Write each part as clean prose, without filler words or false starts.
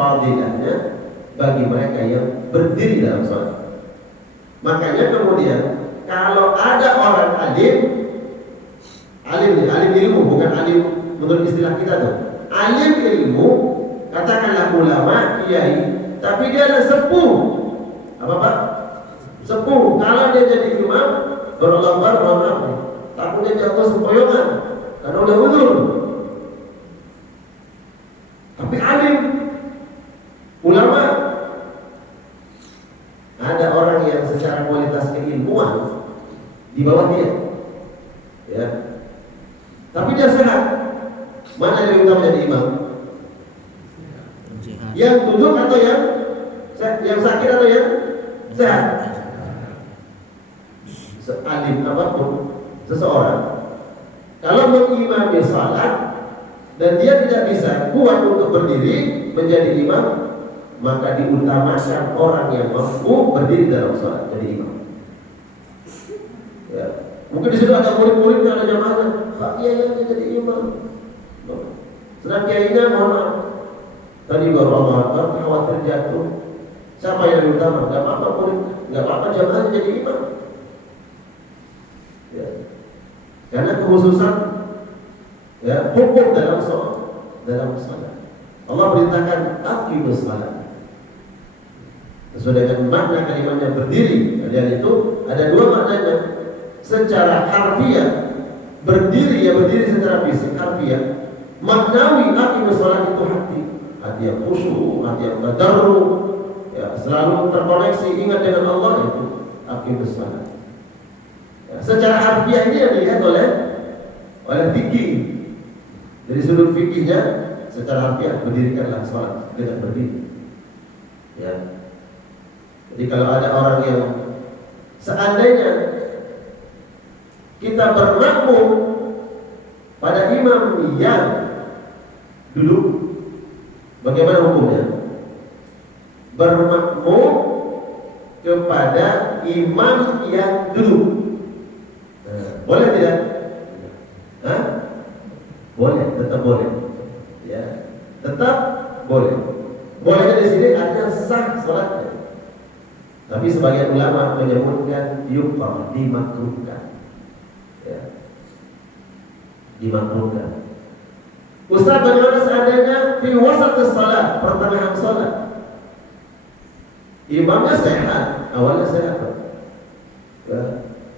fadilahnya bagi mereka yang berdiri dalam sholat. Makanya kemudian kalau ada orang alim ilmu, bukan alim menurut istilah kita tuh, alim ilmu, katakanlah ulama, kiai, tapi dia adalah sepuh. Apa Pak? Sepuh. Kalau dia jadi imam, berlomba maaf, takutnya jatuh sempoyongan karena udah udur. Tapi alim, ulama, ada orang yang secara kualitas keilmuan di bawah dia, ya. Tapi dia sehat. Mana yang utama jadi imam? Yang duduk atau yang sakit atau yang sehat? Alim apapun seseorang, kalau mengimami salat dan dia tidak bisa kuat untuk berdiri menjadi imam, maka diutamakan orang yang mampu berdiri dalam salat jadi imam. Ya. Mungkin di situ ada murid-murid yang ada jamaah, Pak Kiai jadi imam. Sedang kiainya mohon maaf, tadi baru Allah Akbar, khawatir jatuh. Siapa yang utama? Gak apa-apa murid, gak apa-apa jamaah jadi imam. Ya. Karena kekhususan ya, hukum dalam salat. Allah perintahkan aqimus salat. Sesuai dengan makna kalimatnya berdiri. Dan itu ada dua maknanya. Secara harfiah berdiri, ya berdiri secara fisik harfiah. Maknawi aqimus salat itu hati yang khusyuk, hati yang tadarruk, ya selalu terkoneksi ingat dengan Allah, itu aqimus salat. Ya, secara harfiah ini yang dilihat oleh fikih. Dari sudut fikihnya, secara harfiah berdirikanlah salat dengan berdiri. Ya. Jadi kalau ada orang yang seandainya kita bermakmum pada imam yang duduk, bagaimana hukumnya? Bermakmum kepada imam yang duduk. Boleh tidak? Hah? Boleh, tetap boleh. Ya, tetap boleh. Bolehnya di sini artinya sah salatnya. Tapi sebagian ulama menyebutkan yukrah, dimakruhkan. Ya. Dimakruhkan. Ustaz, bagaimana seandainya fi wasatis salat, pertengahan salat? Imamnya sehat, awalnya sehat. Ya.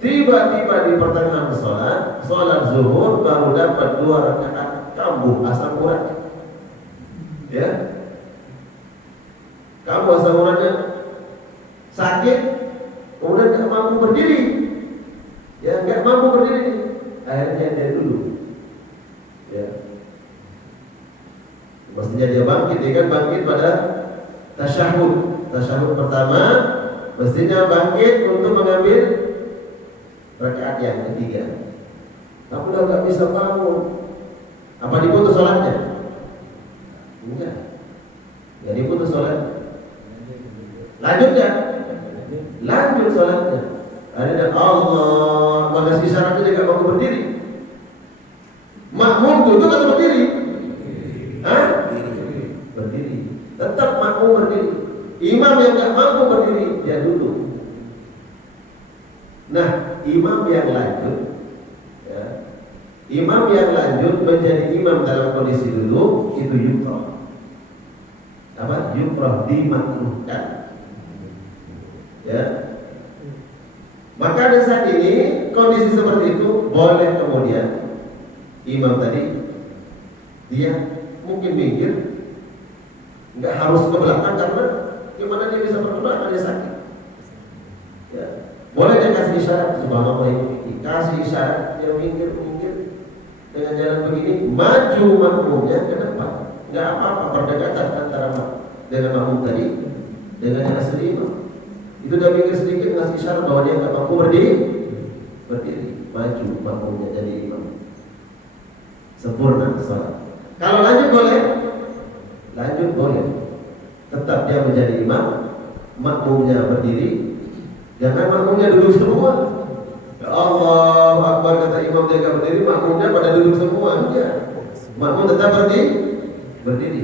Tiba-tiba di pertengahan salat zuhur baru dapat 2 rakaat kambuh asam urat. Ya. Kambuh asam uratnya sakit, kemudian tidak mampu berdiri. Ya, nggak mampu berdiri. Akhirnya dia duduk. Ya. Mestinya dia bangkit, dia kan bangkit pada tasyahud. Tasyahud pertama mestinya bangkit untuk mengambil rakaat yang ketiga. Tapi udah nggak bisa bangun. Apa diputus sholatnya? Enggak. Nggak diputus sholatnya. Lanjut nggak? Lanjut sholatnya. Ada Allah mengasih isyarat dia nggak mampu berdiri. Makmum duduk atau berdiri? Hah? Berdiri. Tetap makmum berdiri. Imam yang nggak mampu berdiri dia duduk. Nah, imam yang lanjut, ya, imam yang lanjut menjadi imam dalam kondisi duduk itu yukrah. Apa? Yukrah, dimakruhkan. Ya. Maka ada saat ini kondisi seperti itu boleh kemudian imam tadi dia mungkin minggir, nggak harus ke belakang karena gimana dia bisa bergerak, dia sakit. Ya. Boleh dia kasih isyarat, subhanallah, kasih isyarat dia minggir dengan jalan begini, maju makmumnya ke depan. Nggak apa-apa, berdekatan antara dengan makmum tadi dengan yang asli imam. Itu udah minggir sedikit ngasih isyarat bahwa dia nggak mampu berdiri, maju makmumnya jadi imam. Sempurna salat. Kalau lanjut boleh. Tetap dia menjadi imam, makmumnya berdiri. Jangan makmumnya duduk semua. Ya Allah Akbar kata imam dia nggak berdiri, makmumnya pada duduk semua. Enggak. Makmum tetap berdiri.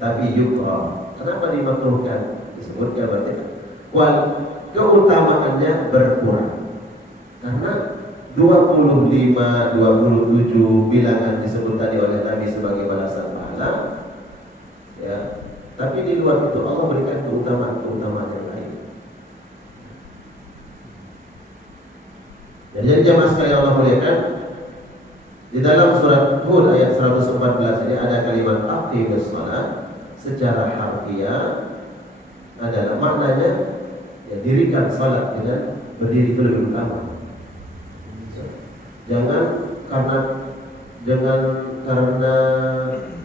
tapi yukrah. Kenapa dimakruhkan? Disebutkan berarti keutamaannya berkurang. Karena 25, 27 bilangan disebut tadi oleh Nabi sebagai balasan pahala. Ya. Tapi di luar itu Allah berikan keutamaan yang lain. Jadi jemaah sekalian Allah muliakan, di dalam surat Hud ayat 114 ini ada kalimat aqimus shalah. Secara harfiah adalah maknanya ya, dirikan salat dengan berdiri itu lebih utama. Jangan karena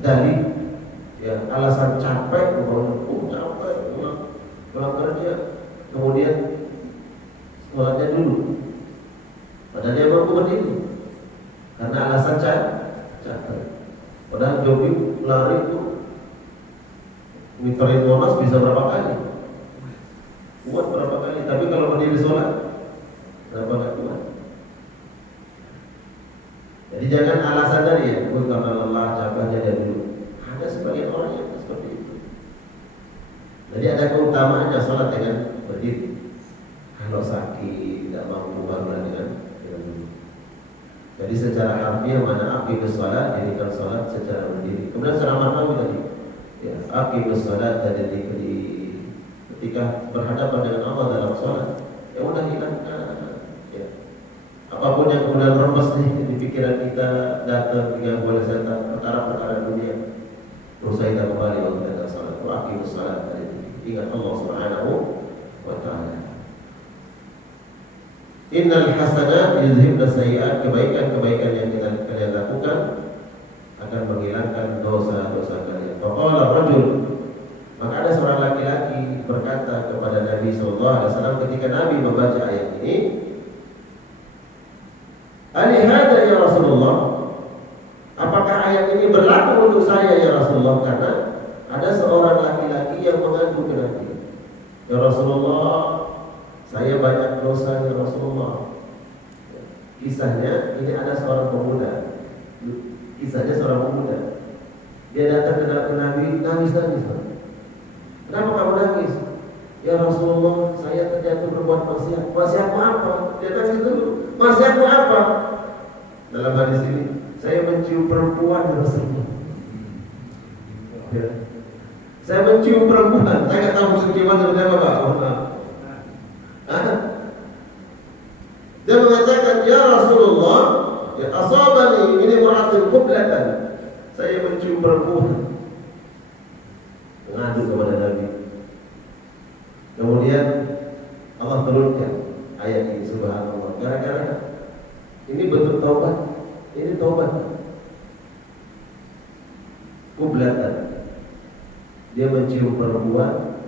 dalih ya, alasan capek, capek pulang kerja, kemudian sholatnya dulu. Padahal dia mampu berdiri karena alasan capek. Padahal jogging lari itu ngiterin Monas bisa berapa kali? Kuat berapa kali? Tapi kalau berdiri sholat berapa kali kuat? Jadi jangan alasan tadi ya, karena lelah capeknya dia dulu. Ada sebagian orang yang seperti itu. Jadi ada keutamaannya sholat dengan berdiri. Kalau sakit tidak mampu barulah dengan duduk. Jadi secara harfiah mana aqimus shalah, dirikan sholat secara berdiri. Kemudian secara maknawi tadi ya, aqimus shalah tadi ketika berhadapan dengan Allah dalam sholat, ya udah hilangkan ya. Apapun yang kemudian rembes di pikiran kita, datang diganggu oleh setan, perkara-perkara dunia, berusaha kita kembali waktu kita sholat. Aqimus shalah tadi, ingat Allah Subhanahu wa Ta'ala. Innal hasanat yuzhibna sayyi'at, kebaikan-kebaikan yang kalian lakukan akan menghilangkan dosa-dosa kalian. Faqala rajul, maka ada seorang laki-laki berkata kepada Nabi SAW ketika Nabi membaca ayat ini, "Ali hada ya Rasulullah?" Apakah ayat ini berlaku untuk saya ya Rasulullah? Karena ada seorang laki-laki yang mengadu ke Nabi, "Ya Rasulullah, saya banyak dosa ya Rasulullah." Kisahnya ini ada seorang pemuda. Dia datang ke Nabi, nangis-nangis. Kenapa kamu nangis? "Ya Rasulullah, saya terjatuh berbuat maksiat." "Maksiatmu apa?" Dia nangis dulu. "Maksiatmu apa?" Dalam hadis ini, "Saya mencium perempuan ya Rasulullah." Ya. "Saya mencium perempuan." Saya nggak tahu penciuman seperti apa Pak. Dia mengatakan, "Ya Rasulullah, ya asabani ini muratil qiblatan." Saya mencium perempuan. Mengadu kepada Nabi. Kemudian Allah turunkan ayat ini, subhanallah. Gara-gara ini bentuk taubat. Ini taubat. Qiblatan. Dia mencium perempuan,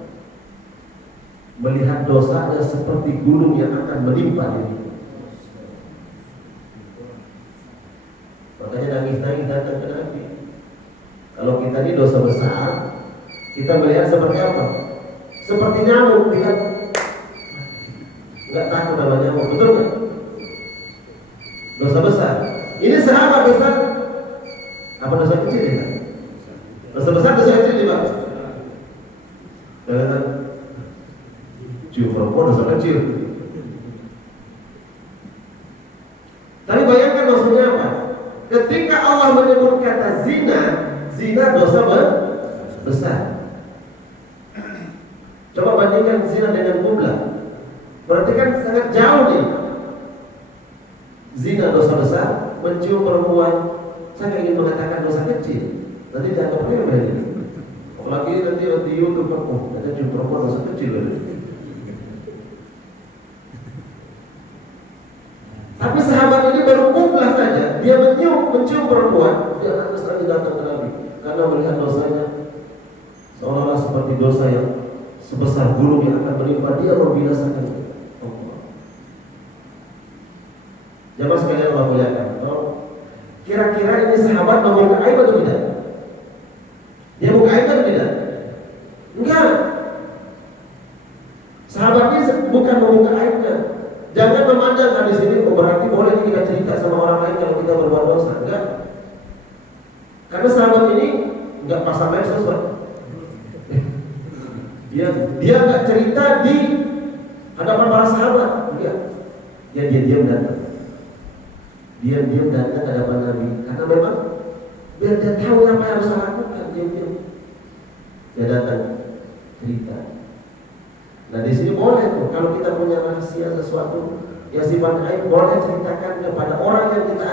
melihat dosanya seperti gunung yang akan menimpa diri. Makanya nangis-nangis datang ke Nabi. Kalau kita ini dosa besar, kita melihat seperti apa? Seperti nyamuk, lihat. Enggak takut sama nyamuk, betul nggak? Dosa besar. Ini sahabat besar. Apa dosa kecil ya? Dosa besar, dosa kecil ya Pak? Jangan cium perempuan dosa kecil. Tapi bayangkan maksudnya apa? Ketika Allah menyebut kata zina, zina dosa besar. Coba bandingkan zina dengan qiblah. Berarti kan sangat jauh nih. Zina dosa besar, mencium perempuan, saya ingin mengatakan dosa kecil. Nanti dianggap remeh ini. Apalagi nanti di YouTube kan, oh, ada cium perempuan dosa kecil loh. Tapi sahabat ini baru qiblah saja, dia mencium perempuan, dia nangis lagi datang ke Nabi karena melihat dosanya seolah-olah seperti dosa yang sebesar gunung yang akan menimpa dia, membinasakan. Jamaah sekalian Allah muliakan. Kira-kira ini sahabat membuka aib atau tidak? Dia buka aib atau tidak? Enggak. Sahabat ini bukan membuka aibnya. Jangan memandang hadis ini berarti boleh kita cerita sama orang lain kalau kita berbuat dosa. Enggak. Karena sahabat ini enggak pasang aib sesuatu. Dia nggak cerita di hadapan para sahabat. Dia diam datang. Diam datang ke hadapan Nabi. Karena memang biar dia tahu apa yang harus lakukan. Diam. Dia datang cerita. Nah di sini boleh tuh kalau kita punya rahasia sesuatu yang sifatnya aib, boleh ceritakan kepada orang yang kita